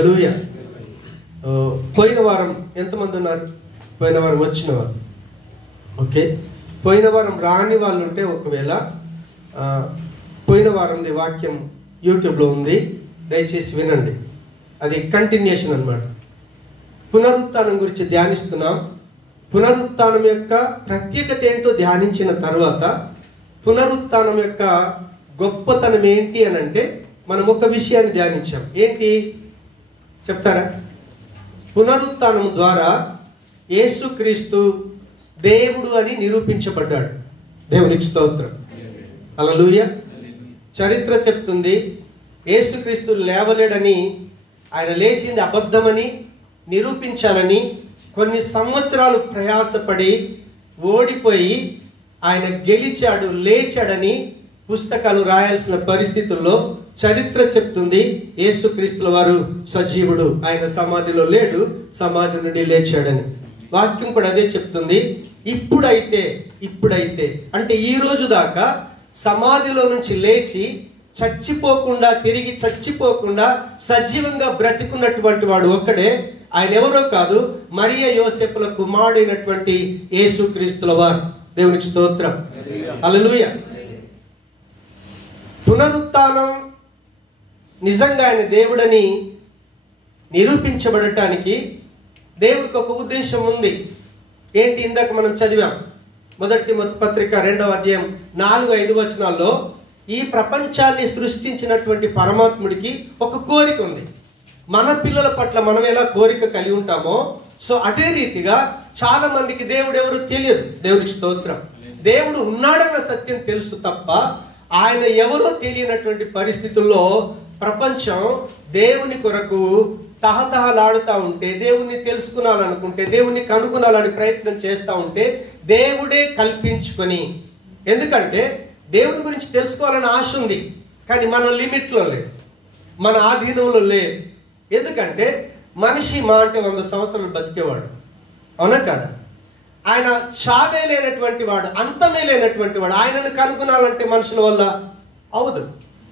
హల్లెలూయా. పోయిన వారం ఎంతమంది ఉన్నారు? పోయిన వారం వచ్చిన వారు. ఓకే, పోయిన వారం రాని వాళ్ళు ఉంటే ఒకవేళ పోయిన వారంది వాక్యం యూట్యూబ్లో ఉంది, దయచేసి వినండి. అది కంటిన్యూషన్ అన్నమాట. పునరుత్థానం గురించి ధ్యానిస్తున్నాం. పునరుత్థానం యొక్క ప్రత్యేకత ఏంటో ధ్యానించిన తర్వాత పునరుత్థానం యొక్క గొప్పతనం ఏంటి అని అంటే మనం ఒక విషయాన్ని ధ్యానించాం. ఏంటి చెప్తారా? పునరుత్థానం ద్వారా యేసుక్రీస్తు దేవుడు అని నిరూపించబడ్డాడు. దేవునికి స్తోత్రం. హల్లెలూయా. చరిత్ర చెప్తుంది యేసుక్రీస్తు లేవలేడని, ఆయన లేచింది అబద్ధమని నిరూపించాలని కొన్ని సంవత్సరాలు ప్రయాసపడి ఓడిపోయి ఆయన గెలిచాడు, లేచాడని పుస్తకాలు రాయాల్సిన పరిస్థితుల్లో చరిత్ర చెప్తుంది యేసుక్రీస్తుల వారు సజీవుడు, ఆయన సమాధిలో లేడు, సమాధి నుండి లేచాడని. వాక్యం కూడా అదే చెప్తుంది. ఇప్పుడైతే అంటే ఈ రోజు దాకా సమాధిలో నుంచి లేచి చచ్చిపోకుండా, తిరిగి చచ్చిపోకుండా సజీవంగా బ్రతికున్నటువంటి వాడు ఒక్కడే. ఆయన ఎవరో కాదు, మరియ యోసేపుల కుమారుడైనటువంటి యేసుక్రీస్తుల వారు. దేవునికి స్తోత్రం. హల్లెలూయా. పునరుత్థానం నిజంగా ఆయన దేవుడని నిరూపించబడటానికి దేవుడికి ఒక ఉద్దేశం ఉంది. ఏంటి? ఇందాక మనం చదివాం మొదటి తిమోతి పత్రిక 2వ అధ్యాయం 4-5 వచనాల్లో ఈ ప్రపంచాన్ని సృష్టించినటువంటి పరమాత్ముడికి ఒక కోరిక ఉంది. మన పిల్లల పట్ల మనం ఎలా కోరిక కలిగి ఉంటామో, సో అదే రీతిగా చాలా మందికి దేవుడు ఎవరు తెలియదు. దేవునికి స్తోత్రం. దేవుడు ఉన్నాడన్న సత్యం తెలుసు తప్ప ఆయన ఎవరో తెలియనటువంటి పరిస్థితుల్లో ప్రపంచం దేవుని కొరకు తహతహలాడుతూ ఉంటే, దేవుణ్ణి తెలుసుకున్నాలనుకుంటే, దేవుణ్ణి కనుగొనాలని ప్రయత్నం చేస్తూ ఉంటే దేవుడే కల్పించుకొని, ఎందుకంటే దేవుని గురించి తెలుసుకోవాలని ఆశ ఉంది, కానీ మన లిమిట్లో లేదు, మన ఆధీనంలో లేదు. ఎందుకంటే మనిషి మా అంటే 100 సంవత్సరాలు బతికేవాడు, అవునా కదా? ఆయన చావే లేనటువంటి వాడు, అంతమే లేనటువంటి వాడు. ఆయనను కనుగొనాలంటే మనుషుల వల్ల అవదు,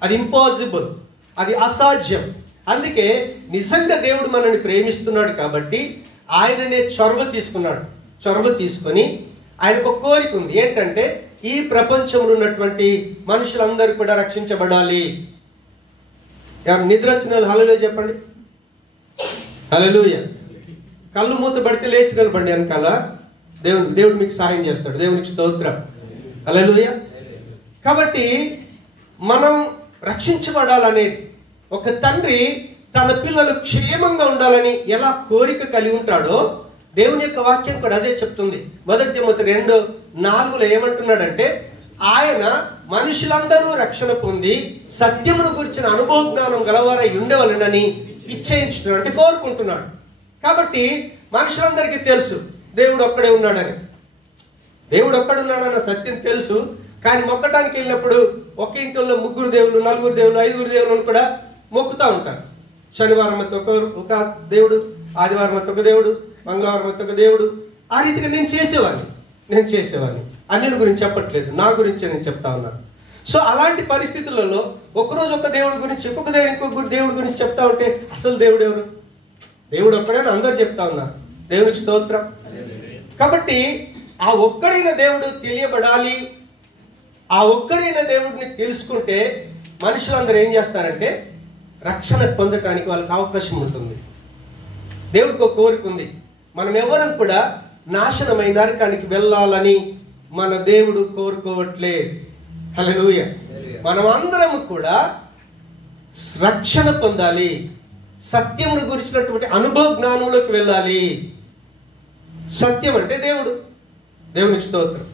అది ఇంపాసిబుల్, అది అసాధ్యం. అందుకే నిజంగా దేవుడు మనల్ని ప్రేమిస్తున్నాడు కాబట్టి ఆయననే చొరవ తీసుకొని ఆయనకు ఒక కోరిక ఉంది. ఏంటంటే ఈ ప్రపంచంలో ఉన్నటువంటి మనుషులందరూ కూడా రక్షించబడాలి. ఎవరు నిద్ర వచ్చిన వాళ్ళు హల్లెలూయా చెప్పండి. హల్లెలూయా. కళ్ళు మూతబడితే లేచి నిలబడి వెనకాల దేవుడు మీకు సహాయం చేస్తాడు. దేవునికి స్తోత్రం. హల్లెలూయా. కాబట్టి మనం రక్షించబడాలనేది, ఒక తండ్రి తన పిల్లలు క్షేమంగా ఉండాలని ఎలా కోరిక కలిగి ఉంటాడో దేవుని యొక్క వాక్యం కూడా అదే చెప్తుంది. మొదటి తిమోతి 2:4 ఏమంటున్నాడంటే ఆయన మనుషులందరూ రక్షణ పొంది సత్యమును గురించిన అనుభవ జ్ఞానం గలవారై ఉండవలనని ఇచ్చేయించుతున్నాడు, అంటే కోరుకుంటున్నాడు. కాబట్టి మనుషులందరికీ తెలుసు దేవుడు ఒక్కడే ఉన్నాడని. దేవుడు ఒక్కడున్నాడన్న సత్యం తెలుసు, కానీ మొక్కడానికి వెళ్ళినప్పుడు ఒక ఇంట్లో 3 దేవుళ్ళు, 4 దేవుళ్ళు, 5 దేవుళ్ళను కూడా మొక్కుతూ ఉంటారు. శనివారం అయితే ఒక దేవుడు, ఆదివారం అయితే ఒక దేవుడు, మంగళవారం అయితే ఒక దేవుడు. ఆ రీతిగా నేను చేసేవాడిని. అన్నిటి గురించి చెప్పట్లేదు, నా గురించి నేను చెప్తా ఉన్నాను. సో అలాంటి పరిస్థితులలో ఒకరోజు ఒక దేవుడి గురించి, ఇంకొక దేవుడి గురించి చెప్తా ఉంటే అసలు దేవుడు ఎవరు? దేవుడు ఒక్కడని అందరు చెప్తా ఉన్నారు. దేవునికి స్తోత్రం. కాబట్టి ఆ ఒక్కడైన దేవుడు తెలియబడాలి. ఆ ఒక్కడైన దేవుడిని తెలుసుకుంటే మనుషులందరూ ఏం చేస్తారంటే రక్షణ పొందటానికి వాళ్ళకి అవకాశం ఉంటుంది. దేవుడికి ఒక కోరిక ఉంది. మనం ఎవరం కూడా నాశనమైన నరకానికి వెళ్ళాలని మన దేవుడు కోరుకోవట్లేదు. హల్లెలూయా. మనం అందరం కూడా రక్షణ పొందాలి, సత్యమును గురించినటువంటి అనుభవ జ్ఞానంలోకి వెళ్ళాలి. సత్యం అంటే దేవుడు. దేవునికి స్తోత్రం.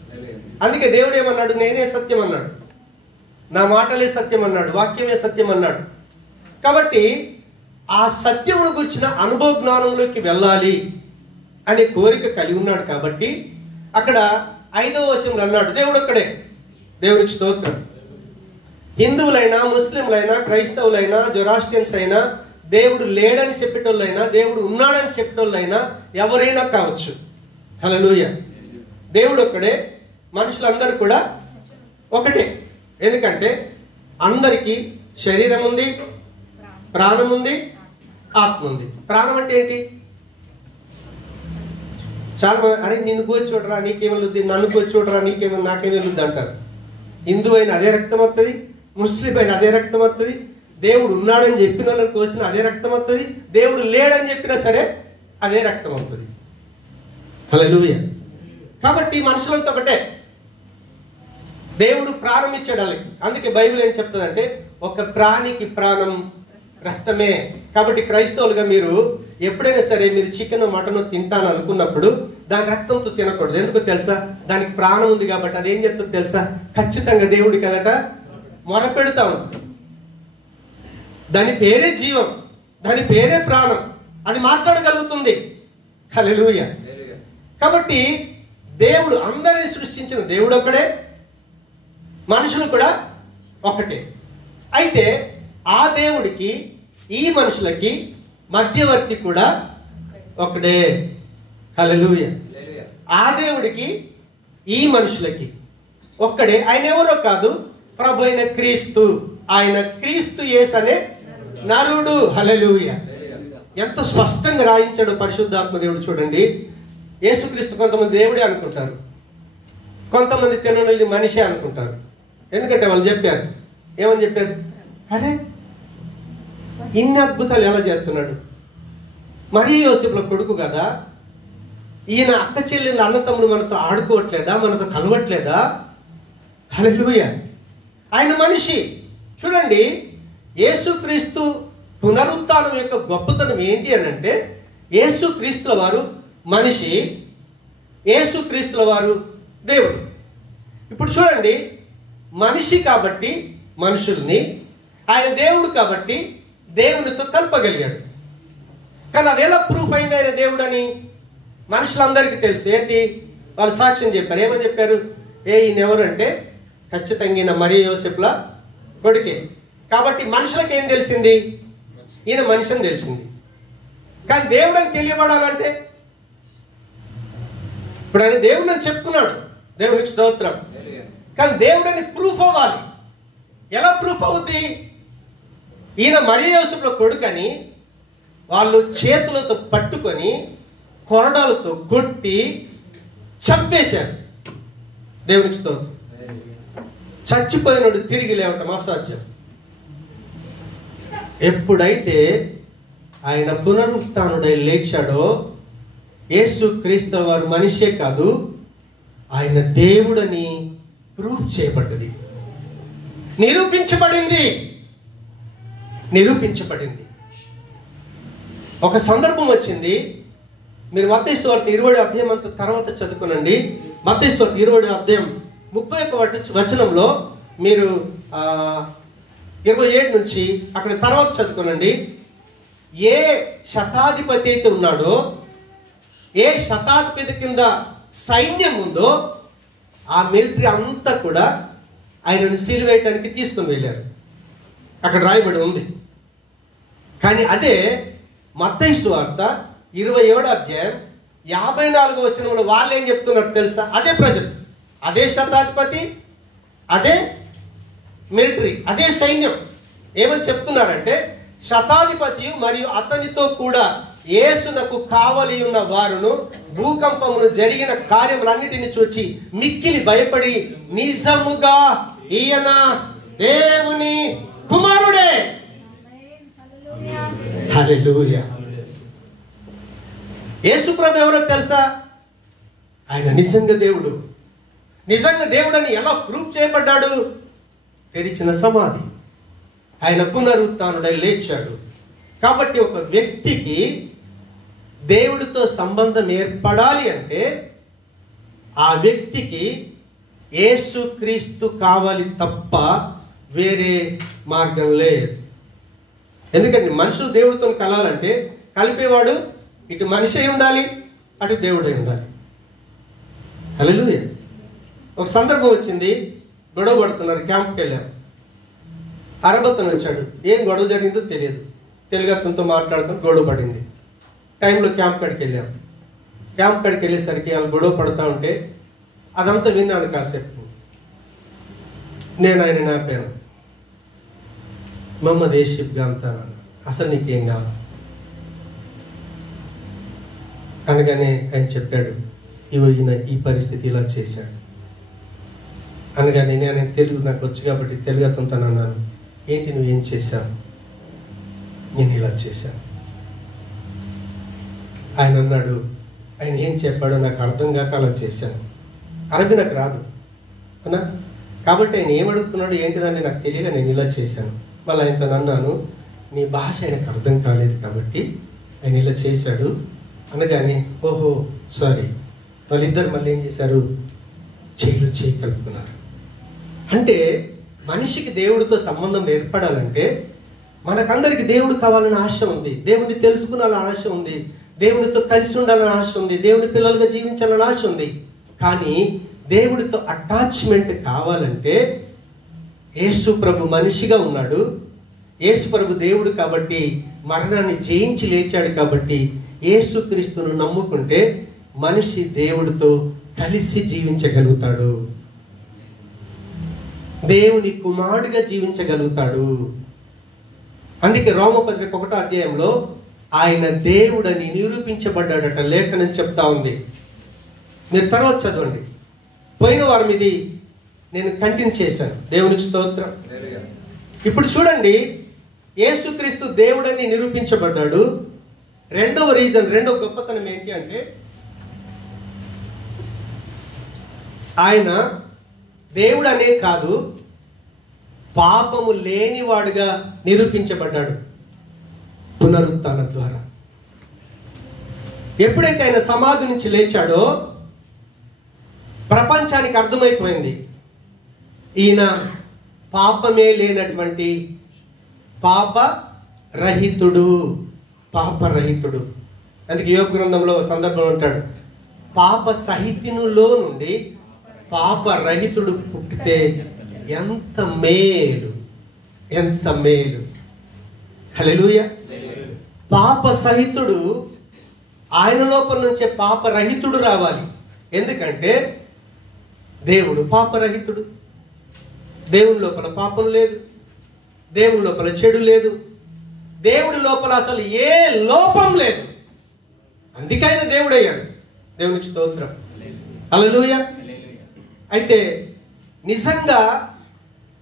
అందుకే దేవుడు ఏమన్నాడు? నేనే సత్యం అన్నాడు, నా మాటలే సత్యం అన్నాడు, వాక్యమే సత్యం అన్నాడు. కాబట్టి ఆ సత్యమును గురించిన అనుభవ జ్ఞానంలోకి వెళ్ళాలి అనే కోరిక కలిగి ఉన్నాడు. కాబట్టి అక్కడ 5వ వచనంలో అన్నాడు దేవుడు ఒక్కడే. దేవునికి స్తోత్రం. హిందువులైనా, ముస్లింలైనా, క్రైస్తవులైనా, జొరాస్ట్రియన్స్ అయినా, దేవుడు లేడని చెప్పేటోళ్ళైనా, దేవుడు ఉన్నాడని చెప్పేటోళ్ళైనా, ఎవరైనా కావచ్చు. హల్లెలూయా. దేవుడు ఒక్కడే, మనుషులందరూ కూడా ఒకటే. ఎందుకంటే అందరికీ శరీరం ఉంది, ప్రాణం ఉంది, ఆత్మ ఉంది. ప్రాణం అంటే ఏంటి? చాలా మంది అరే నిన్ను కోరి చూడరా నీకేమెళ్ళుద్ది, నన్ను కోరి చూడరా నాకేమెళ్ళుద్ది అంటారు. హిందూ అయిన అదే రక్తం వస్తుంది, ముస్లిం అయిన అదే రక్తం వస్తుంది, దేవుడు ఉన్నాడని చెప్పిన వాళ్ళని కోసిన అదే రక్తం వస్తుంది, దేవుడు లేడని చెప్పినా సరే అదే రక్తం అవుతుంది. హల్లెలూయా. కాబట్టి మనుషులంతా ఒకటే. దేవుడు ప్రాణం ఇచ్చాడు వాళ్ళకి. అందుకే బైబిల్ ఏం చెప్తుందంటే ఒక ప్రాణికి ప్రాణం రక్తమే. కాబట్టి క్రైస్తవులుగా మీరు ఎప్పుడైనా సరే మీరు చికెన్ మటన్ తింటాను అనుకున్నప్పుడు దాని రక్తంతో తినకూడదు. ఎందుకో తెలుసా? దానికి ప్రాణం ఉంది కాబట్టి అది ఏం చెప్తుందో తెలుసా? ఖచ్చితంగా దేవుడికి కదట మొరపెడుతూ ఉంటుంది. దాని పేరే జీవం, దాని పేరే ప్రాణం, అది మాట్లాడగలుగుతుంది. హల్లెలూయా. కాబట్టి దేవుడు అందరిని సృష్టించిన దేవుడు ఒక్కడే, మనుషులు కూడా ఒకటే. అయితే ఆ దేవుడికి ఈ మనుషులకి మధ్యవర్తి కూడా ఒకడే. హల్లెలూయా. ఆ దేవుడికి ఈ మనుషులకి ఒక్కడే. ఆయన ఎవరో కాదు, ప్రభు అయిన క్రీస్తు. ఆయన క్రీస్తు యేసు అనే నరుడు. హల్లెలూయా. ఎంత స్పష్టంగా రాయించాడు పరిశుద్ధాత్మ దేవుడు. చూడండి, యేసుక్రీస్తు కొంతమంది దేవుడే అనుకుంటారు, కొంతమంది తినని మనిషి అనుకుంటారు. ఎందుకంటే వాళ్ళు చెప్పారు, ఏమని చెప్పారు? అరే ఇన్ని అద్భుతాలు ఎలా చేస్తున్నాడు, మరీ యోసేపుల కొడుకు కదా, ఈయన అక్క చెల్లెళ్ళ అన్నతమ్ముడు మనతో ఆడుకోవట్లేదా, మనతో కలవట్లేదా? హల్లెలూయా. ఆయన మనిషి. చూడండి, యేసుక్రీస్తు పునరుత్థానం యొక్క గొప్పతనం ఏంటి అని అంటే యేసుక్రీస్తుల వారు మనిషి, యేసుక్రీస్తుల వారు దేవుడు. ఇప్పుడు చూడండి, మనిషి కాబట్టి మనుషుల్ని, ఆయన దేవుడు కాబట్టి దేవునితో కలపగలిగాడు. కానీ అది ఎలా ప్రూఫ్ అయింది ఆయన దేవుడు అని? మనుషులందరికీ తెలుసు. ఏంటి? వాళ్ళు సాక్ష్యం చెప్పారు. ఏమని చెప్పారు? ఈయన ఎవరు అంటే ఖచ్చితంగా ఈయన మరియ యోసేపుల కొడుకే. కాబట్టి మనుషులకు ఏం తెలిసింది? ఈయన మనిషి అని తెలిసింది. కానీ దేవుడు అని తెలియబడాలంటే ఇప్పుడు ఆయన దేవుడు అని చెప్తున్నాడు, దేవునికి స్తోత్రం. కానీ దేవుడు అని ప్రూఫ్ అవ్వాలి. ఎలా ప్రూఫ్ అవుద్ది? ఈయన మరియ యోసేపుల కొడుకని వాళ్ళు చేతులతో పట్టుకొని కొరడాలతో కొట్టి చంపేశారు. దేవునికి స్తోత్రం. చచ్చిపోయినోడు తిరిగి లేవటం అసాధ్యం. ఎప్పుడైతే ఆయన పునరుత్థానుడై లేచాడో యేసు క్రీస్తు వారు మనిషే కాదు, ఆయన దేవుడని ప్రూవ్ చేయబడ్డది, నిరూపించబడింది. ఒక సందర్భం వచ్చింది. మీరు మత్తయి సువార్త 20వ అధ్యాయం అంత తర్వాత చదువుకోనండి. మత్తయి సువార్త 20వ అధ్యాయం 31వ వచనంలో మీరు 27 నుంచి అక్కడ తర్వాత చదువుకోనండి. ఏ శతాధిపతి అయితే ఉన్నాడో, ఏ శతాధిపతి కింద సైన్యం ఉందో ఆ మిలిటరీ అంతా కూడా ఆయనను సిలువేయటానికి తీసుకుని వెళ్ళారు. అక్కడ రాయబడి ఉంది. కానీ అదే మత్తయి సువార్త 27వ అధ్యాయం 54వ వచనంలో వాళ్ళు ఏం చెప్తున్నారు తెలుసా? అదే ప్రజలు, అదే శతాధిపతి, అదే మిలిటరీ, అదే సైన్యం ఏమని చెప్తున్నారంటే, శతాధిపతి మరియు అతనితో కూడా యేసునకు కావలి ఉన్న వారును భూకంపమును జరిగిన కార్యములన్నిటిని చూచి మిక్కిలి భయపడి నిజముగా ఈయన దేవుని కుమారుడే. హల్లెలూయా. యేసు ప్రభు ఎవరో తెలుసా? ఆయన నిజంగా దేవుడు. నిజంగా దేవుడని ఎలా ప్రూఫ్ చేయబడ్డాడు? తెరిచిన సమాధి, ఆయన పునరుత్థానుడై లేచాడు. కాబట్టి ఒక వ్యక్తికి దేవుడితో సంబంధం ఏర్పడాలి అంటే ఆ వ్యక్తికి యేసుక్రీస్తు కావాలి తప్ప వేరే మార్గం లేదు. ఎందుకంటే మనుషులు దేవుడితో కలాలంటే కలిపేవాడు ఇటు మనిషి అయి ఉండాలి, అటు దేవుడై ఉండాలి. హల్లెలూయా. ఒక సందర్భం వచ్చింది, గొడవ పడుతున్నారు, క్యాంప్కి వెళ్ళారు. అరబతను వచ్చాడు. ఏం గొడవ జరిగిందో తెలియదు, తెలుగు అతనితో మాట్లాడుతూ గొడవ పడింది. టైంలో క్యాంప్ కాడికి వెళ్ళాం. క్యాంప్ కాడికి వెళ్ళేసరికి వాళ్ళు గొడవ పడుతూ ఉంటే అదంతా విన్నాను కాసేపు. నేను ఆయన నాపాను, మమ్మది ఏషిప్గా అంటాను, అసలు నీకేం కావాలి? అనగానే ఆయన చెప్పాడు, ఈయన ఈ పరిస్థితి ఇలా చేశాడు అనగానే నేను తెలుగు నాకు వచ్చు కాబట్టి తెలుగు అతనితో అన్నాను, ఏంటి నువ్వేం చేశావు? నేను ఇలా చేశాను. ఆయన అన్నాడు, ఆయన ఏం చెప్పాడో నాకు అర్థం కాక అలా చేశాను. అరబీ నాకు రాదు అన్నా, కాబట్టి ఆయన ఏమడుగుతున్నాడు ఏంటిదని నాకు తెలియక నేను ఇలా చేశాను. మళ్ళీ ఆయనతో అన్నాను, నీ భాష ఆయనకు అర్థం కాలేదు కాబట్టి ఆయన ఇలా చేశాడు అనగానే, ఓహో సారీ. వాళ్ళిద్దరు మళ్ళీ ఏం చేశారు? చేయి కలుపుకున్నారు. అంటే మనిషికి దేవుడితో సంబంధం ఏర్పడాలంటే మనకందరికి దేవుడు కావాలని ఆశ ఉంది, దేవుని తెలుసుకున్నాలని ఆశ ఉంది, దేవునితో కలిసి ఉండాలని ఆశ ఉంది, దేవుని పిల్లలుగా జీవించాలని ఆశ ఉంది. కానీ దేవుడితో అటాచ్మెంట్ కావాలంటే యేసు ప్రభు మనిషిగా ఉన్నాడు, యేసు ప్రభు దేవుడు కాబట్టి మరణాన్ని జయించి లేచాడు కాబట్టి యేసుక్రీస్తును నమ్ముకుంటే మనిషి దేవుడితో కలిసి జీవించగలుగుతాడు, దేవుని కుమారుడిగా జీవించగలుగుతాడు. అందుకే రోమపత్రిక 1వ అధ్యాయంలో ఆయన దేవుడని నిరూపించబడ్డాడట లేఖనం చెప్తా ఉంది. మీరు తర్వాత చదవండి. పోయిన వారం ఇది నేను కంటిన్యూ చేశాను. దేవునికి స్తోత్రం. ఇప్పుడు చూడండి, యేసుక్రీస్తు దేవుడని నిరూపించబడ్డాడు. రెండవ గొప్పతనం ఏంటి అంటే ఆయన దేవుడు అనే కాదు, పాపము లేనివాడుగా నిరూపించబడ్డాడు పునరుత్థానం ద్వారా. ఎప్పుడైతే ఆయన సమాధి నుంచి లేచాడో ప్రపంచానికి అర్థమైపోయింది, ఈయన పాపమే లేనటువంటి పాపరహితుడు. అందుకే యోగ గ్రంథంలో సందర్భంలో ఉంటాడు, పాప సహితునిలో నుండి పాపరహితుడు పుట్టితే ఎంత మేలు. హల్లెలూయా. పాప సహితుడు ఆయన లోపల నుంచే పాపరహితుడు రావాలి. ఎందుకంటే దేవుడు పాపరహితుడు, దేవుని లోపల పాపం లేదు, దేవుని లోపల చెడు లేదు, దేవుడి లోపల అసలు ఏ లోపం లేదు. అందుకే ఆయన దేవుడయ్యాడు. దేవునికి స్తోత్రం. హల్లెలూయా. అయితే నిజంగా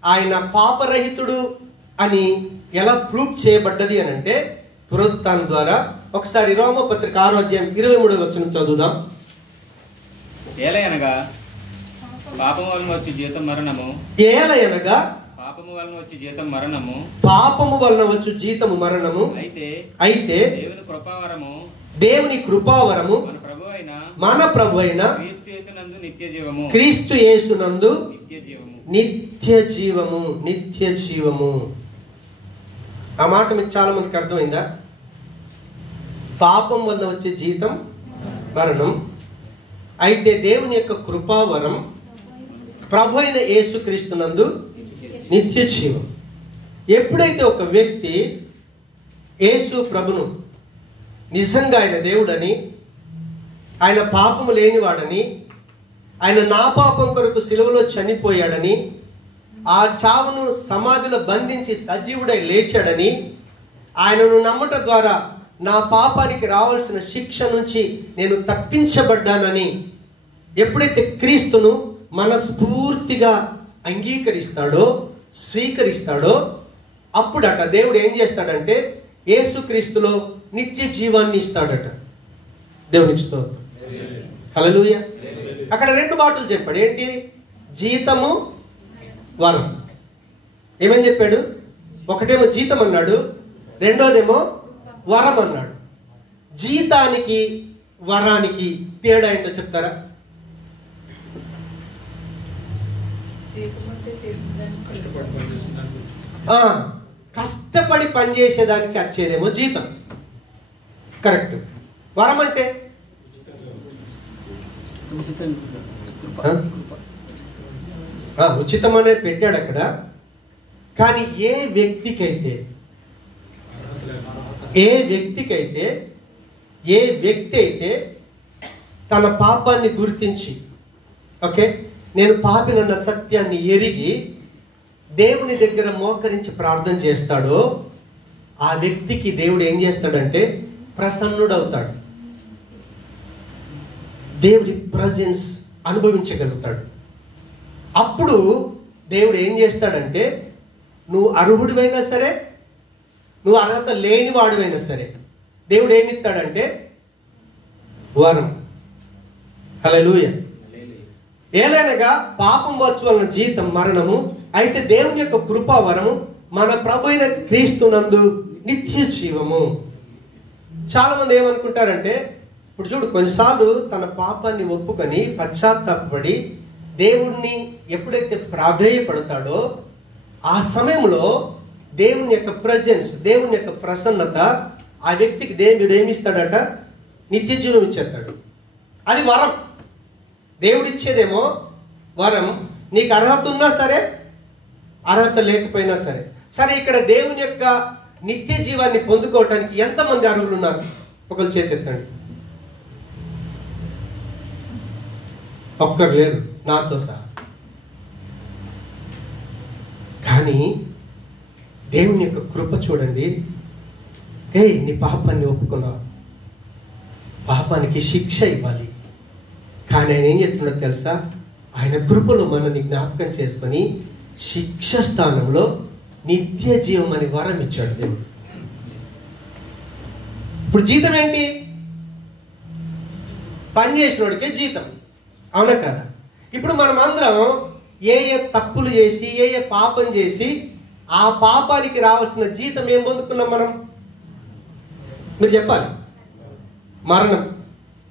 ఆయన పాపరహితుడు అని ఎలా ప్రూవ్ చేయబడ్డది అని అంటే పునరుత్థానం ద్వారా. ఒకసారి రోమపత్రిక 6వ అధ్యాయం 23వ వచనం చదువుదాం. ఏలయనగా పాపము వలన వచ్చి జీతం మరణము, పాపము వలన వచ్చు జీతము మరణము. అయితే దేవుని కృపావరము మన ప్రభు అయిన క్రీస్తు యేసునందు నిత్య జీవము. ఆ మాట మీకు చాలా మందికి అర్థమైందా? పాపం వల్ల వచ్చే జీతం మరణం, అయితే దేవుని యొక్క కృపావరం ప్రభు అయిన యేసుక్రీస్తునందు నిత్య జీవం. ఎప్పుడైతే ఒక వ్యక్తి యేసు ప్రభును నిజంగా ఆయన దేవుడని, ఆయన పాపము లేనివాడని, ఆయన నా పాపం కొరకు సిలువలో చనిపోయాడని, ఆ చావును సమాధిలో బంధించి సజీవుడై లేచాడని, ఆయనను నమ్మట ద్వారా నా పాపానికి రావాల్సిన శిక్ష నుంచి నేను తప్పించబడ్డానని ఎప్పుడైతే క్రీస్తును మనస్ఫూర్తిగా అంగీకరిస్తాడో, స్వీకరిస్తాడో, అప్పుడట దేవుడు ఏం చేస్తాడంటే యేసుక్రీస్తులో నిత్య జీవాన్ని ఇస్తాడట. దేవునికి స్తోత్రం. హల్లెలూయా. అక్కడ 2 మాటలు చెప్పాడు. ఏంటి? జీతము, వరం. ఏమని చెప్పాడు? ఒకటేమో జీతం అన్నాడు, రెండోదేమో వరం అన్నాడు. జీతానికి వరానికి తేడా ఏంటో చెప్తారా? కష్టపడి పనిచేసేదానికి వచ్చేదేమో జీతం, కరెక్ట్. వరం అంటే ఉచితం అనేది పెట్టాడు అక్కడ. కానీ ఏ వ్యక్తి అయితే తన పాపాన్ని గుర్తించి, ఓకే నేను పాపినన్న సత్యాన్ని ఎరిగి దేవుని దగ్గర మోకరించి ప్రార్థన చేస్తాడో ఆ వ్యక్తికి దేవుడు ఏం చేస్తాడంటే ప్రసన్నుడవుతాడు. దేవుడి ప్రజెన్స్ అనుభవించగలుగుతాడు. అప్పుడు దేవుడు ఏం చేస్తాడంటే, నువ్వు అర్హుడివైనా సరే, నువ్వు అర్హత లేని వాడివైనా సరే, దేవుడు ఏమిస్తాడంటే వరం. హల్లెలూయా. ఏలైనగా పాపం వచ్చు వలన జీతం మరణము, అయితే దేవుని యొక్క కృపా వరము మన ప్రభు అయిన క్రీస్తునందు నిత్య జీవము. చాలా మంది ఏమనుకుంటారంటే, ఇప్పుడు చూడు, కొన్నిసార్లు తన పాపాన్ని ఒప్పుకొని పశ్చాత్తాపడి దేవుణ్ణి ఎప్పుడైతే ప్రాధేయపడతాడో ఆ సమయంలో దేవుని యొక్క ప్రజెన్స్, దేవుని యొక్క ప్రసన్నత ఆ వ్యక్తికి దేవుడు ఏమిస్తాడట? నిత్య జీవం ఇచ్చేస్తాడు. అది వరం. దేవుడిచ్చేదేమో వరం. నీకు అర్హత ఉన్నా సరే, అర్హత లేకపోయినా సరే. సరే, ఇక్కడ దేవుని యొక్క నిత్య జీవాన్ని పొందుకోవటానికి ఎంతమంది అర్హులు ఉన్నారు? ఒకరు చేతెత్తండి. ఒక్కరు లేరు, నాతో సహా. కానీ దేవుని యొక్క కృప చూడండి. నీ పాపాన్ని ఒప్పుకున్నావు, పాపానికి శిక్ష ఇవ్వాలి. కానీ ఆయన ఏం చెప్తున్నాడో తెలుసా? ఆయన కృపలో మనల్ని జ్ఞాపకం చేసుకొని శిక్ష స్థానంలో నిత్య జీవం అని వరం ఇచ్చాడు దేవుడు. ఇప్పుడు జీతం ఏంటి? పని చేసినోడికే జీతం, అవునా కదా? ఇప్పుడు మనం అందరం ఏ తప్పులు చేసి, ఏ పాపం చేసి ఆ పాపానికి రావాల్సిన జీతం ఏం పొందుకున్నాం మనం? మీరు చెప్పాలి. మరణం,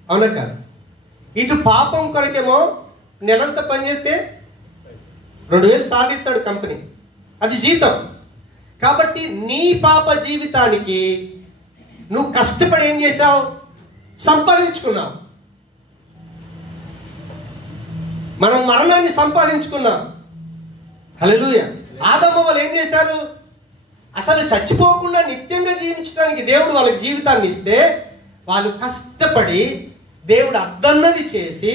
అవునా కాదు? ఇటు పాపం కొరకేమో నెలంతా పని చేస్తే 2000 సాధిస్తాడు కంపెనీ, అది జీతం. కాబట్టి నీ పాప జీవితానికి నువ్వు కష్టపడి ఏం చేశావు? సంపాదించుకున్నావు. మనం మరణాన్ని సంపాదించుకున్నాం. హల్లెలూయా. ఆదాము వాళ్ళు ఏం చేశారు? అసలు చచ్చిపోకుండా నిత్యంగా జీవించడానికి దేవుడు వాళ్ళకి జీవితాన్ని ఇస్తే, వాళ్ళు కష్టపడి దేవుడు అద్దన్నది చేసి,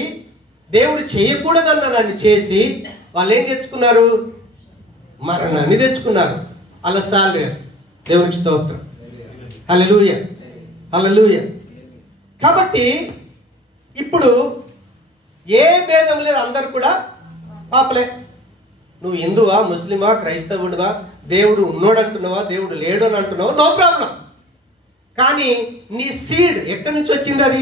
దేవుడు చేయకూడదన్న దాన్ని చేసి వాళ్ళు ఏం తెచ్చుకున్నారు? మరణాన్ని తెచ్చుకున్నారు. అలా సాలే. దేవునికి స్తోత్రం. హల్లెలూయా, హల్లెలూయా. కాబట్టి ఇప్పుడు ఏ భేదం లేదు, అందరు కూడా పాపలే. నువ్వు హిందువా, ముస్లిమా, క్రైస్తవుడివా, దేవుడు ఉన్నాడు అంటున్నావా, దేవుడు లేడు అని అంటున్నావా, నో ప్రాబ్లం. కానీ నీ సీడ్ ఎక్కడి నుంచి వచ్చింది? అది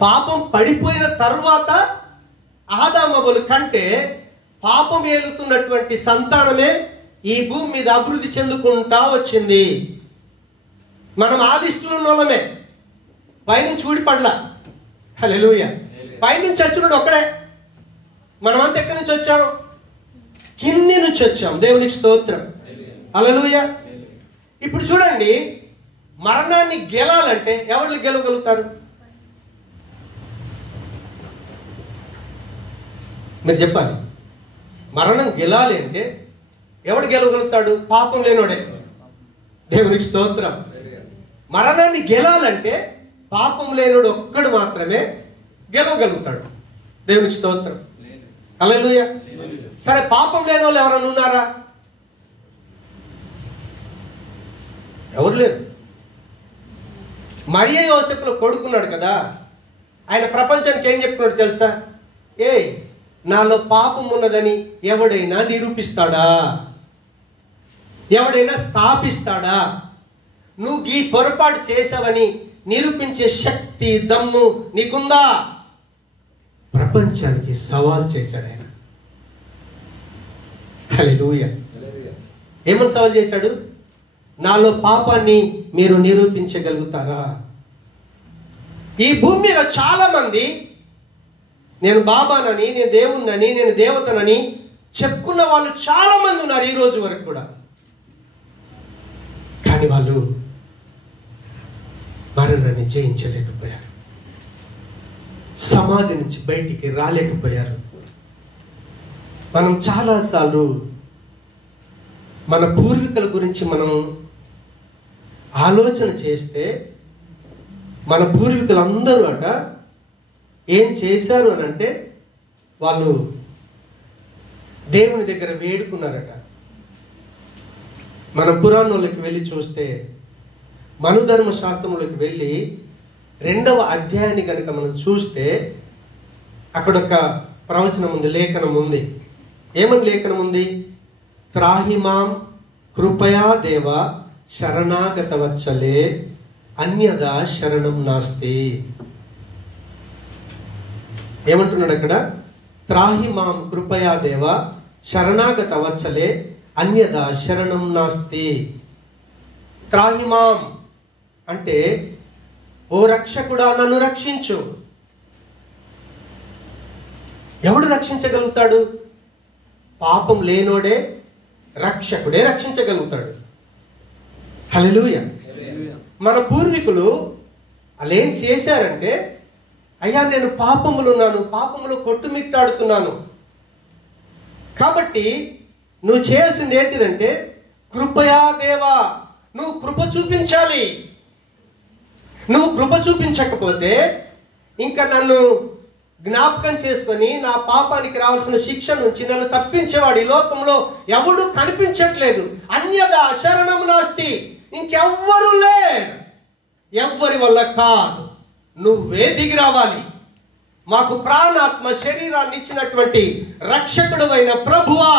పాపం పడిపోయిన తరువాత ఆదామవులు కంటే పాపం ఏలుతున్నటువంటి సంతానమే ఈ భూమి మీద అభివృద్ధి చెందుకుంటా వచ్చింది. మనం ఆ లిస్టులో ఉన్నోళ్ళమే. పైనుంచి ఊడిపడలా. హల్లెలూయా. పైనుంచి వచ్చినాడు ఒక్కడే. మనమంతా ఎక్కడి నుంచి వచ్చాం? కింది నుంచి వచ్చాం. దేవునికి స్తోత్రం. హల్లెలూయా. ఇప్పుడు చూడండి, మరణాన్ని గెలాలంటే ఎవరు గెలవగలుగుతారు? మీరు చెప్పాలి. మరణం గెలాలి అంటే ఎవడు గెలవగలుగుతాడు? పాపం లేనోడే. దేవునికి స్తోత్రం. మరణాన్ని గెలాలంటే పాపం లేనోడు ఒక్కడు మాత్రమే గెలవగలుగుతాడు. దేవునికి స్తోత్రం. హల్లెలూయా. సరే, పాపం లేని వాళ్ళు ఎవరైనా ఉన్నారా? ఎవరు లేరు. మరియ యోసేపులో కొడుకున్నాడు కదా, ఆయన ప్రపంచానికి ఏం చెప్తున్నాడు తెలుసా? నాలో పాపం ఉన్నదని ఎవడైనా నిరూపిస్తాడా? ఎవడైనా స్థాపిస్తాడా? నువ్వు ఈ పొరపాటు చేసావని నిరూపించే శక్తి, దమ్ము నీకుందా? ప్రపంచానికి సవాల్ చేశాడు ఆయన. హల్లెలూయా. ఏమని సవాల్ చేశాడు? నాలో పాపాన్ని మీరు నిరూపించగలుగుతారా? ఈ భూమి మీద చాలా మంది నేను బాబానని, నేను దేవుణ్ణని, నేను దేవతనని చెప్పుకున్న వాళ్ళు చాలా మంది ఉన్నారు ఈ రోజు వరకు కూడా. కానీ వాళ్ళు మరణాన్ని జయించలేకపోయారు. సమాధి నుంచి బయటికి రాలేకపోయారు. మనం చాలాసార్లు మన పూర్వీకుల గురించి మనం ఆలోచన చేస్తే, మన పూర్వీకులందరూ ఏం చేశారు అని అంటే, వాళ్ళు దేవుని దగ్గర వేడుకున్నారట. మన పురాణంలోకి వెళ్ళి చూస్తే, మనుధర్మ శాస్త్రంలోకి వెళ్ళి 2వ అధ్యాయాన్ని కనుక మనం చూస్తే అక్కడ ఒక ప్రవచనం ఉంది, లేఖనం ఉంది. ఏమని లేఖనం ఉంది? త్రాహిమాం కృపయా దేవ శరణాగత వత్సలే అన్యదా శరణం నాస్తి. ఏమంటున్నాడు అక్కడ? త్రాహిమాం కృపయా దేవ శరణాగత వత్సలే అన్యదా శరణం నాస్తి. త్రాహిమాం అంటే ఓ రక్షకుడా నన్ను రక్షించు. ఎవడు రక్షించగలుగుతాడు? పాపం లేనోడే రక్షకుడే రక్షించగలుగుతాడు. హల్లెలూయా. మన పూర్వీకులు అలా ఏం చేశారంటే, అయ్యా నేను పాపములున్నాను, పాపములో కొట్టుమిట్టాడుతున్నాను, కాబట్టి నువ్వు చేయాల్సింది ఏంటిదంటే, కృపయా దేవా నువ్వు కృప చూపించాలి. నువ్వు కృప చూపించకపోతే ఇంకా నన్ను జ్ఞాపకం చేసుకొని నా పాపానికి రావాల్సిన శిక్ష నుంచి నన్ను తప్పించేవాడు ఈ లోకంలో ఎవడు కనిపించట్లేదు. అన్యదా శరణం నాస్తి, ఇంకెవ్వరు లేరు, ఎవ్వరి వల్ల కాదు, నువ్వే దిగి రావాలి. మాకు ప్రాణాత్మ శరీరాన్ని ఇచ్చినటువంటి రక్షకుడు అయిన ప్రభువా,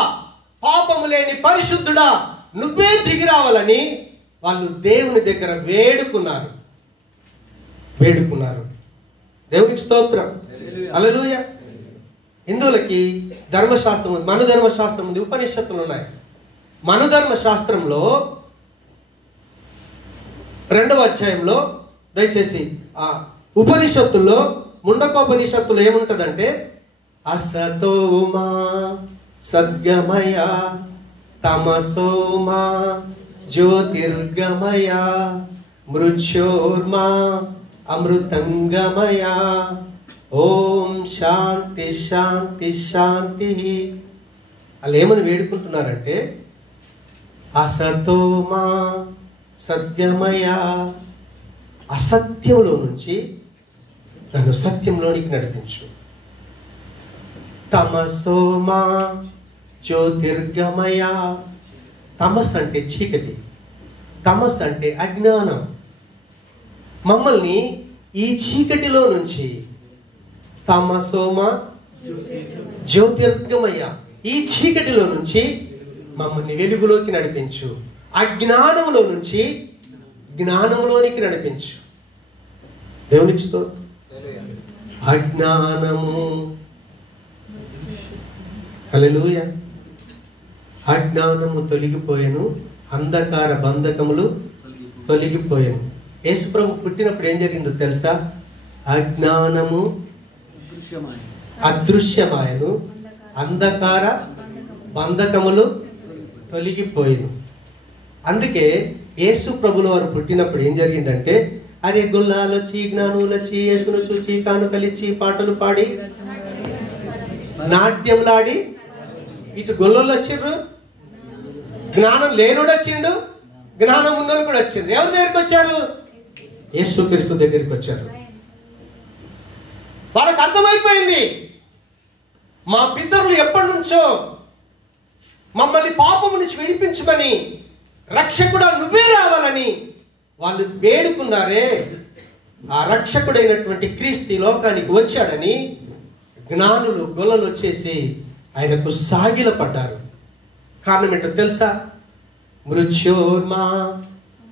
పాపము లేని పరిశుద్ధుడా, నువ్వే దిగి రావాలని వాళ్ళు దేవుని దగ్గర వేడుకున్నారు. దేవునికి స్తోత్రం. హల్లెలూయా. హిందువులకి ధర్మశాస్త్రం ఉంది, మనుధర్మశాస్త్రం ఉంది, ఉపనిషత్తులు ఉన్నాయి. మనుధర్మశాస్త్రంలో 2వ అధ్యాయంలో దయచేసి ఆ ఉపనిషత్తుల్లో ముండకోపనిషత్తులో ఏముంటదంటే, అసతోమా సద్గమయ తమసోమా జ్యోతిర్గమయ మృత్యోర్మా అమృతంగమయ ఓం శాంతి శాంతి శాంతి. వాళ్ళు ఏమని వేడుకుంటున్నారంటే, అసతోమా సద్గమయ, అసత్యంలో నుంచి నన్ను సత్యంలోనికి నడిపించు. తమసోమా జ్యోతిర్గమయ, తమస్ అంటే చీకటి, తమస్ అంటే అజ్ఞానం. మమ్మల్ని ఈ చీకటిలో నుంచి, తమసోమా జ్యోతిర్గమయ, ఈ చీకటిలో నుంచి మమ్మల్ని వెలుగులోకి నడిపించు. అజ్ఞానంలో నుంచి జ్ఞానంలోనికి నడిపించు. దేవునికి స్తోత్రం. అజ్ఞానము, హల్లెలూయా. అజ్ఞానము తొలగిపోయెను, అంధకార బంధకములు తొలగిపోయెను. యేసు ప్రభు పుట్టినప్పుడు ఏం జరిగిందో తెలుసా? అజ్ఞానము అదృశ్యమాయను, అంధకార బంధకములు తొలగిపోయెను. అందుకే యేసు ప్రభుల వారు పుట్టినప్పుడు ఏం జరిగిందంటే, అరే గొల్లాలొచ్చి జ్ఞానులొచ్చి యేసును చూచి కానుకలిచ్చి పాటలు పాడి నాట్యములాడి, ఇటు గొల్లలు వచ్చిండ్రు, జ్ఞానం లేనుడు వచ్చిండు, జ్ఞానం ఉన్నోళ్ళు కూడా వచ్చిండ్రు. ఎవరి దగ్గరికి వచ్చారు? యేసుక్రీస్తు దగ్గరికి వచ్చారు. వాళ్ళకి అర్థమైపోయింది, మా పితరులు ఎప్పటి నుంచో మమ్మల్ని పాపము నుంచి విడిపించమని, రక్షకుడా నువ్వే రావాలని వాళ్ళు వేడుకున్నారే. ఆ రక్షకుడైనటువంటి క్రీస్తు లోకానికి వచ్చాడని జ్ఞానులు గొల్లలు వచ్చేసి ఆయనకు సాగిల పడ్డారు. కారణం ఏంటో తెలుసా? మృత్యోర్మా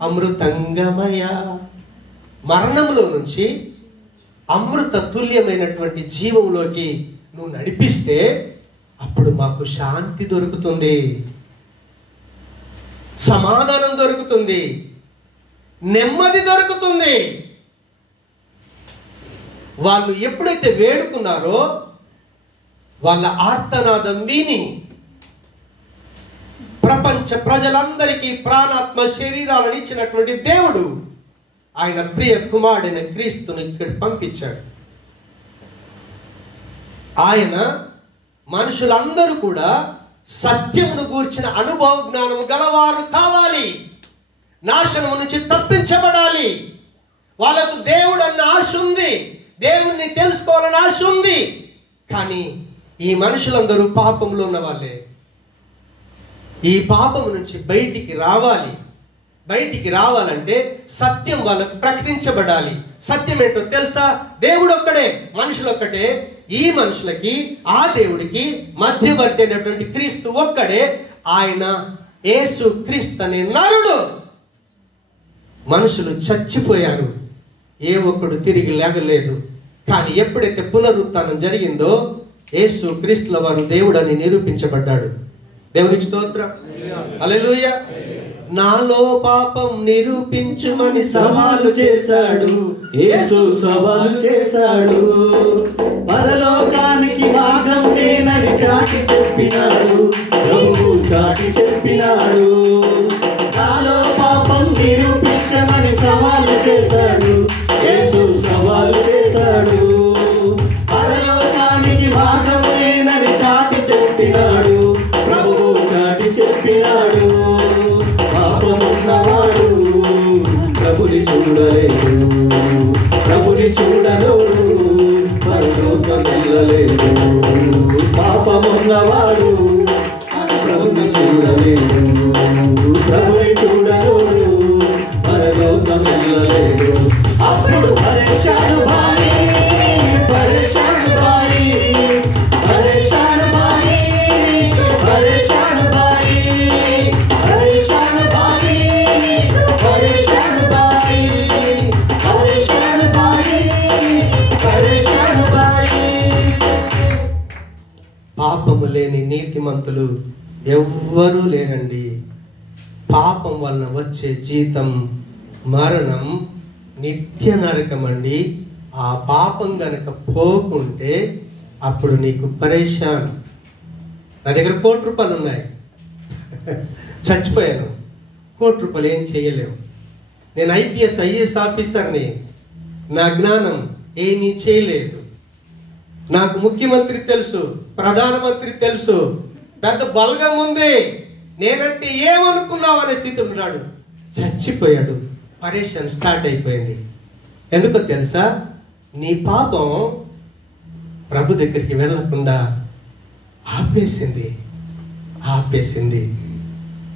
అమృతంగమయ, మరణములో నుంచి అమృత తుల్యమైనటువంటి జీవంలోకి నువ్వు నడిపిస్తే అప్పుడు మాకు శాంతి దొరుకుతుంది, సమాధానం దొరుకుతుంది, నెమ్మది దొరుకుతుంది. వాళ్ళు ఎప్పుడైతే వేడుకున్నారో వాళ్ళ ఆర్తనాదం విని ప్రపంచ ప్రజలందరికీ ప్రాణాత్మ శరీరాలను ఇచ్చినటువంటి దేవుడు ఆయన ప్రియ కుమారుడైన క్రీస్తుని ఇక్కడ పంపించాడు. ఆయన మనుషులందరూ కూడా సత్యమును గూర్చిన అనుభవ జ్ఞానం గలవారు కావాలి, నాశనము నుంచి తప్పించబడాలి. వాళ్ళకు దేవుడు అన్న ఆశ ఉంది, దేవుణ్ణి తెలుసుకోవాలని ఆశ ఉంది. కానీ ఈ మనుషులందరూ పాపంలో ఉన్న వాళ్ళే. ఈ పాపము నుంచి బయటికి రావాలి, బయటికి రావాలంటే సత్యం వాళ్ళకు ప్రకటించబడాలి. సత్యం ఏంటో తెలుసా? దేవుడు ఒక్కడే, మనుషులు ఒక్కటే. ఈ మనుషులకి ఆ దేవుడికి మధ్యవర్తి అయినటువంటి క్రీస్తు ఒక్కడే. ఆయన యేసు క్రీస్తు అనే నరుడు. మనుషులు చచ్చిపోయారు, ఏ ఒక్కడు తిరిగి లేగలేదు. కానీ ఎప్పుడైతే పునరుత్థానం జరిగిందో యేసు క్రీస్తుల వారు దేవుడని నిరూపించబడ్డాడు. దేవునికి స్తోత్రం, హల్లెలూయా. నాలో పాపం నిరూపించుమని సవాలు చేశాడు యేసు, సవాలు చేశాడు. పరలోకానికి మార్గం నేనని చాటి చెప్పినాడు, ప్రభువు చాటి చెప్పినాడు. నాలో పాపం నిరూపించమని సవాలు చేశాడు యేసు, సవాలు చేశాడు. పరలోకానికి మార్గం నేనని చాటి చెప్పినాడు, ప్రభువు చాటి చెప్పినాడు. పాపమున్నవాడు ప్రభుని చూడలేడు, ప్రభుని చూడలోడు పరలోకం వెళ్ళలేడు. పాపమున్నవాడు ప్రభుని చూడలేడు, ప్రభుని చూడలోడు పరలోకం వెళ్ళలేడు. అప్పుడు పరేషాను భారీ, పరేషాను భారీ, పరేషాను భారీ, పరేషాను భారీ, పరేషాను భారీ, పరేషాను భారీ, పరేషాను భారీ, పరేషాను భారీ. పాపము లేని నీతిమంతులు ఎవ్వరూ లేరండి. పాపం వలన వచ్చే జీతం మరణం, నిత్య నరకం అండి. ఆ పాపం గనక పోకుంటే అప్పుడు నీకు పరేషాన్. నా దగ్గర ₹1,00,000 ఉన్నాయి, చచ్చిపోయాను, ₹1,00,000 ఏం చేయలేవు. నేను IAS ఆఫీసర్ని, నా జ్ఞానం ఏమీ చేయలేదు. నాకు ముఖ్యమంత్రి తెలుసు, ప్రధానమంత్రి తెలుసు, పెద్ద బలగం ఉంది, నేనంటే ఏమనుకున్నావు అనే స్థితి ఉన్నాడు. చచ్చిపోయాడు, పరేషాన్ స్టార్ట్ అయిపోయింది. ఎందుకో తెలుసా? నీ పాపం ప్రభు దగ్గరికి వెళ్ళకుండా ఆపేసింది.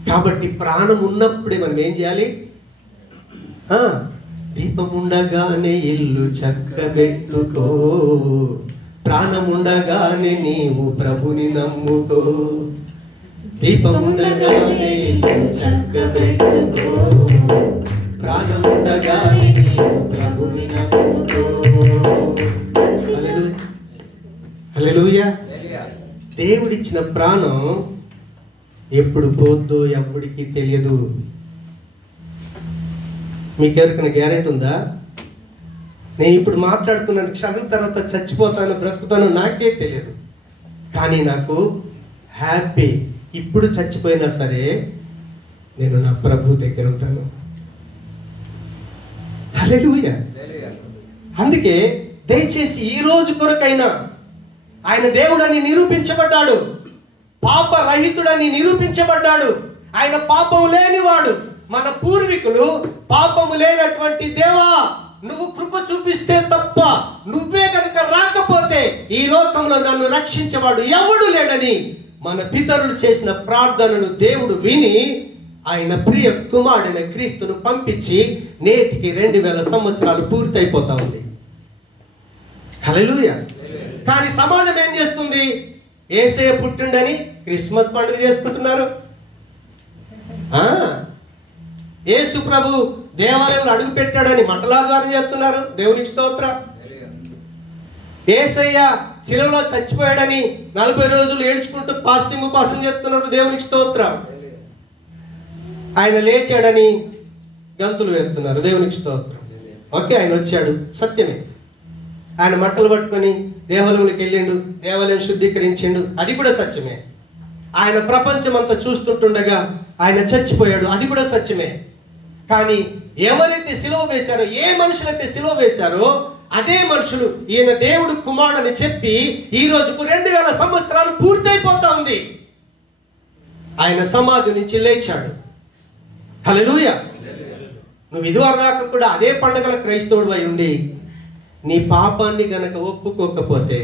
కాబట్టి ప్రాణం ఉన్నప్పుడే మనం ఏం చేయాలి? దీపం ఉండగానే ఇల్లు చక్కబెట్టుకో, ప్రాణం ఉండగానే నీవు ప్రభుని నమ్ముకో. దీపం ఉండగానే ఇల్లు చక్కబెట్టుకో, ప్రాణం ఉండగానే నీవు ప్రభుని నమ్ముకో. హల్లెలూయా. దేవుడిచ్చిన ప్రాణం ఎప్పుడు పోద్దో ఎప్పటికీ తెలియదు. మీకెవరికైనా గ్యారెంటీ ఉందా? నేను ఇప్పుడు మాట్లాడుతున్నాను, క్షణం తర్వాత చచ్చిపోతాను, బ్రతుకుతాను, నాకే తెలియదు. కానీ నాకు హ్యాపీ, ఇప్పుడు చచ్చిపోయినా సరే నేను నా ప్రభు దగ్గర ఉంటాను. హల్లెలూయా. అందుకే దయచేసి ఈ రోజు కొరకైనా ఆయన దేవుడని నిరూపించబడ్డాడు, పాపరహితుడని నిరూపించబడ్డాడు. ఆయన పాపము లేనివాడు. మన పూర్వీకులు పాపము లేనటువంటి దేవా, నువ్వు కృప చూపిస్తే తప్ప, నువ్వే కనుక రాకపోతే ఈ లోకంలో నన్ను రక్షించేవాడు ఎవడు లేడని మన పితరులు చేసిన ప్రార్థనను దేవుడు విని ఆయన ప్రియ కుమారుడైన క్రీస్తును పంపించి నేటికి 2000 సంవత్సరాలు పూర్తయిపోతా ఉంది. హల్లెలూయా. కానీ సమాజం ఏం చేస్తుంది? యేసే పుట్టిండని క్రిస్మస్ పండుగ చేసుకుంటున్నారు. యేసు ప్రభు దేవాలయంలో అడుగు పెట్టాడని మంటలాధారం చేస్తున్నారు. దేవునికి స్తోత్రం. యేసయ్య శిలువలో చచ్చిపోయాడని 40 రోజులు ఏడ్చుకుంటూ ఫాస్టింగ్ ఉపాసన చేస్తున్నారు. దేవునికి స్తోత్రం. ఆయన లేచాడని గంతులు వేస్తున్నారు. దేవునికి స్తోత్రం. ఓకే, ఆయన వచ్చాడు, సత్యమే. ఆయన మట్టలు పట్టుకొని దేవాలయంలోకి వెళ్ళిండు, దేవాలయం శుద్ధీకరించిండు, అది కూడా సత్యమే. ఆయన ప్రపంచం అంతా చూస్తుంటుండగా ఆయన చచ్చిపోయాడు, అది కూడా సత్యమే. కానీ ఎవరైతే సిలువ వేశారో, ఏ మనుషులైతే సిలువ వేశారో అదే మనుషులు ఈయన దేవుడు కుమారుడని చెప్పి ఈ రోజుకు 2000 సంవత్సరాలు పూర్తయిపోతా ఉంది. ఆయన సమాధి నుంచి లేచాడు. హల్లెలూయా. నువ్వు ఇదివరదాకా కూడా అదే పండుగల క్రైస్తవుడు అయి ఉండి నీ పాపాన్ని గనక ఒప్పుకోకపోతే,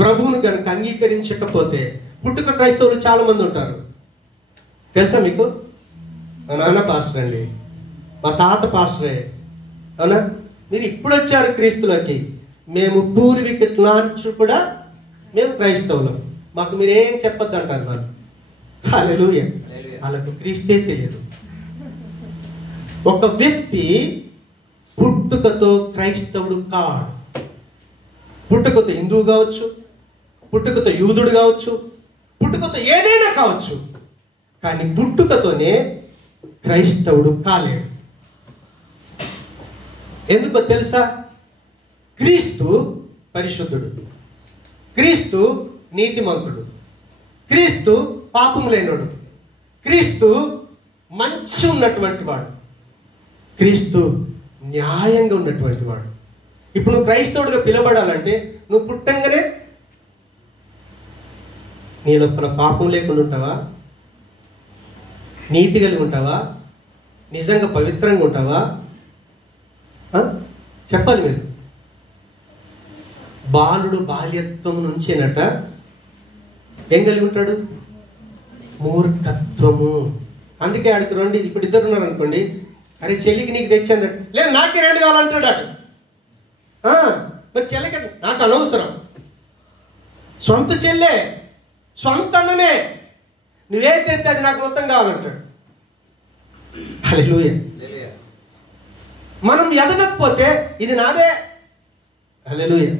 ప్రభువును గనక అంగీకరించకపోతే, పుట్టుక క్రైస్తవులు చాలా మంది ఉంటారు తెలుసా మీకు? మా నాన్న పాస్టర్ అండి, మా తాత పాస్టరే. అవునా? మీరు ఇప్పుడు వచ్చారు క్రీస్తులకి. మేము పూర్వీకుల నుంచి కూడా మేము క్రైస్తవులం, మాకు మీరేం చెప్పొద్దు అంటారు వాళ్ళు. హల్లెలూయా. వాళ్ళకు క్రీస్తే తెలియదు. ఒక వ్యక్తి పుట్టుకతో క్రైస్తవుడు కాడు. పుట్టుకతో హిందువు కావచ్చు, పుట్టుకతో యూదుడు కావచ్చు, పుట్టుకతో ఏదైనా కావచ్చు, కానీ పుట్టుకతోనే క్రైస్తవుడు కాలేడు. ఎందుకో తెలుసా? క్రీస్తు పరిశుద్ధుడు, క్రీస్తు నీతిమంతుడు, క్రీస్తు పాపం లేనోడు, క్రీస్తు మంచి ఉన్నటువంటి వాడు, క్రీస్తు న్యాయంగా ఉన్నటువంటి వాడు. ఇప్పుడు నువ్వు క్రైస్తవుడిగా పిలబడాలంటే నువ్వు పుట్టంగానే నీ లోపల పాపం లేకుండా ఉంటావా? నీతి కలిగి ఉంటావా? నిజంగా పవిత్రంగా ఉంటావా? చెప్పాలి మీరు. బాలుడు బాల్యత్వం నుంచేనట ఏం కలిగి ఉంటాడు? మూర్ఖత్వము. అందుకే ఆడికి రండి. ఇప్పుడు ఇద్దరు ఉన్నారు అనుకోండి, అరే చెల్లికి నీకు తెచ్చాను, లేదు నాకే 2 కావాలంటాడు ఆడు. మరి చెల్లికి నాకు అనవసరం, సొంత చెల్లె సొంత అన్ననే, నువ్వేం తెస్తే అది నాకు మొత్తం కావాలంటాడు. హల్లెలూయా. మనం ఎదగకపోతే ఇది నాదే. హల్లెలూయా.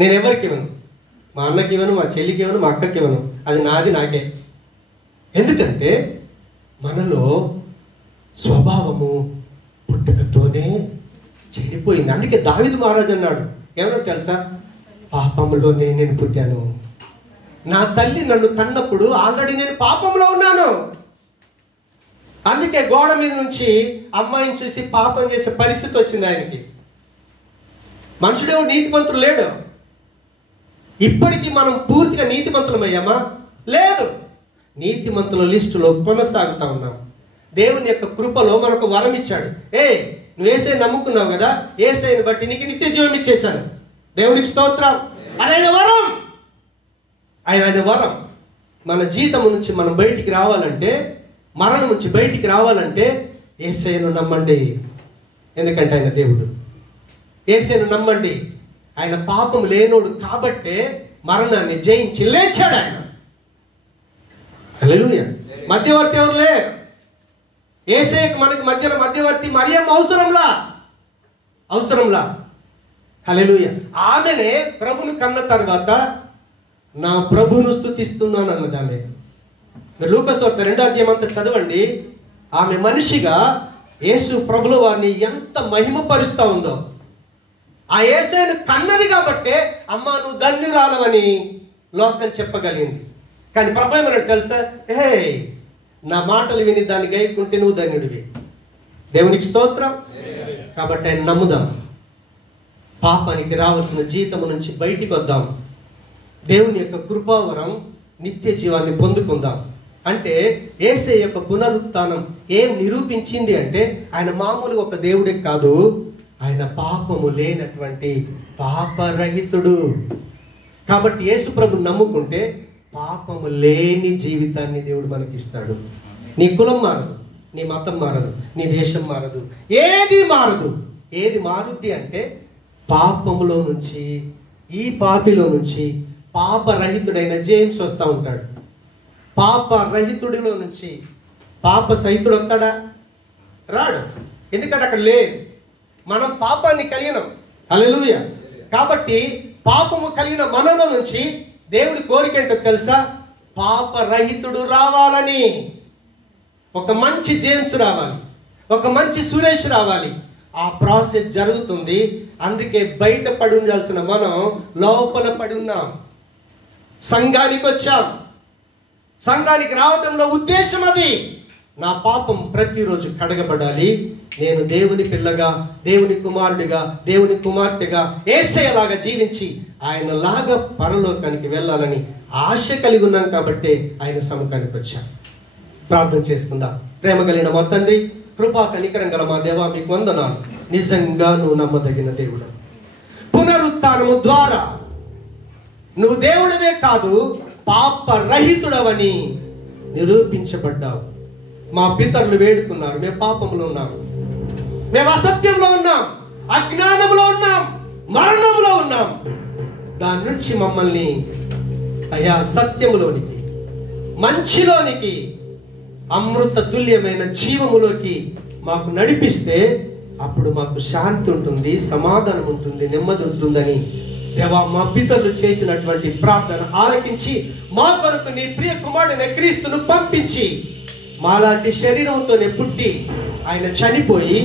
నేను ఎవరికి ఇవ్వను, మా అన్నకి ఇవ్వను, మా చెల్లికి ఇవ్వను, మా అక్కకి ఇవ్వను, అది నాది నాకే. ఎందుకంటే మనలో స్వభావము పుట్టుకతోనే చెడిపోయింది. అందుకే దావీదు మహారాజు అన్నాడు, ఏమన్నా తెలుసా? పాపంలోనే నేను పుట్టాను, నా తల్లి నన్ను కన్నప్పుడు ఆల్రెడీ నేను పాపంలో ఉన్నాను. అందుకే గోడ మీద నుంచి అమ్మాయిని చూసి పాపం చేసే పరిస్థితి వచ్చింది ఆయనకి. మనుషుడేమో నీతిమంతుడు లేడు. ఇప్పటికీ మనం పూర్తిగా నీతిమంతులమయ్యామా? లేదు. నీతిమంతుల లిస్టులో కొనసాగుతా ఉన్నాం. దేవుని యొక్క కృపలో మనకు వరం ఇచ్చాడు. నువ్వు యేసయ్య నమ్ముకున్నావు కదా, యేసయ్యని బట్టి నీకు నిత్య జీవం ఇచ్చేశాను. దేవునికి స్తోత్రం. ఆయన వరం, ఆయన వరం. మన జీతము నుంచి మనం బయటికి రావాలంటే, మరణం నుంచి బయటికి రావాలంటే యేసయ్యను నమ్మండి. ఎందుకంటే ఆయన దేవుడు. యేసయ్యను నమ్మండి. ఆయన పాపం లేనోడు కాబట్టే మరణాన్ని జయించి లేచాడు ఆయన. హల్లెలూయా. మధ్యవర్తి ఎవరు లేరు. యేసయ్యకు మనకి మధ్యలో మధ్యవర్తి మరియమ్మ అవసరంలా. హల్లెలూయా. ఆమెనే ప్రభును కన్న తర్వాత నా ప్రభును స్తుతిస్తున్నాను అన్నది ఆమె. మీరు లూకాసు వార్త 2వ అధ్యాయం అంతా చదవండి. ఆమె మనిషిగా యేసు ప్రభుల వారిని ఎంత మహిమపరుస్తా ఉందో. ఆ యేసయ్యను కన్నది కాబట్టే అమ్మా నువ్వు ధన్యురాలవని లోకం చెప్పగలిగింది. కానీ ప్రభు ఏమన్నాడు తెలుసా? నా మాటలు విని దాన్ని గైకుంటే నువ్వు ధన్యుడివి. దేవునికి స్తోత్రం. కాబట్టి ఆయన నమ్ముదాం. పాపానికి రావాల్సిన జీతము నుంచి బయటికి వద్దాం. దేవుని యొక్క కృపావరం నిత్య జీవాన్ని పొందుకుందాం. అంటే యేసయ్య యొక్క పునరుత్థానం ఏం నిరూపించింది అంటే ఆయన మామూలుగా ఒక దేవుడే కాదు, ఆయన పాపము లేనటువంటి పాపరహితుడు. కాబట్టి యేసు ప్రభు నమ్ముకుంటే పాపము లేని జీవితాన్ని దేవుడు మనకి ఇస్తాడు. నీ కులం మారదు, నీ మతం మారదు, నీ దేశం మారదు, ఏది మారదు. ఏది మారుద్ది అంటే పాపములో నుంచి, ఈ పాపిలో నుంచి పాపరహితుడైన జేమ్స్ వస్తూ ఉంటాడు. పాపరహితుడిలో నుంచి పాప సహితుడు వస్తాడా? రాడు. ఎందుకంటే అక్కడ లేదు. మనం పాపాన్ని కలిగినాం. హల్లెలూయా. కాబట్టి పాపము కలిగిన మనలో నుంచి దేవుడి కోరిక ఏంటో తెలుసా? పాపరహితుడు రావాలని. ఒక మంచి జేమ్స్ రావాలి, ఒక మంచి సురేష్ రావాలి. ఆ ప్రాసెస్ జరుగుతుంది. అందుకే బయట పడి ఉండాల్సిన మనం లోపల పడి ఉన్నాం. సంఘానికి వచ్చాం. సంఘానికి రావటంలో ఉద్దేశం అది. నా పాపం ప్రతిరోజు కడగబడాలి. నేను దేవుని పిల్లగా, దేవుని కుమారుడిగా, దేవుని కుమార్తెగా యేసయ్యలాగా జీవించి ఆయనలాగా పరలోకానికి వెళ్ళాలని ఆశ కలిగి ఉన్నాం. కాబట్టి ఆయన సముఖానికి వచ్చాం. ప్రార్థన చేసుకుందాం. ప్రేమ కలిగిన మా తండ్రి, కృపా కనికరం గల మా దేవా, మీకు వందనాలు. నిజంగా నువ్వు నమ్మదగిన దేవుడు. పునరుత్థానము ద్వారా నువ్వు దేవుడివే కాదు, పాపరహితుడవని నిరూపించబడ్డావు. మా పితరులు వేడుకున్నారు. మేము పాపంలో ఉన్నాం, మేము అసత్యంలో ఉన్నాం, అజ్ఞానంలో ఉన్నాం, మరణంలో ఉన్నాం. దాని నుంచి మమ్మల్ని అయా సత్యములోనికి, మంచిలోనికి, అమృత తుల్యమైన జీవములోకి మాకు నడిపిస్తే అప్పుడు మాకు శాంతి ఉంటుంది, సమాధానం ఉంటుంది, నెమ్మది ఉంటుందని దేవా మా పితరులు చేసినటువంటి ప్రార్థన ఆలకించి మా కొరకు నీ ప్రియ కుమారుడైన క్రీస్తును పంపించి మాలాంటి శరీరంతోనే పుట్టి ఆయన చనిపోయి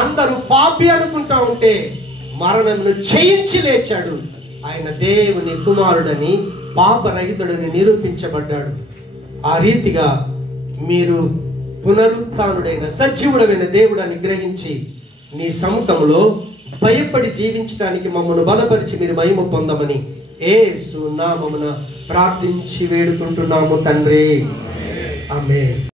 అందరూ పాపి అనుకుంటా ఉంటే మరణంను జయించి లేచాడు. ఆయన దేవుని కుమారుడని, పాపరహితుడని నిరూపించబడ్డాడు. ఆ రీతిగా మీరు పునరుత్థానుడైన సజీవుడైన దేవుడని గ్రహించి నీ సముఖంలో భయపడి జీవించడానికి మమ్మల్ని బలపరిచి మీరు మహిమ పొందమని యేసు నామమున ప్రార్థించి వేడుకుంటున్నాము తండ్రి. ఆమేన్.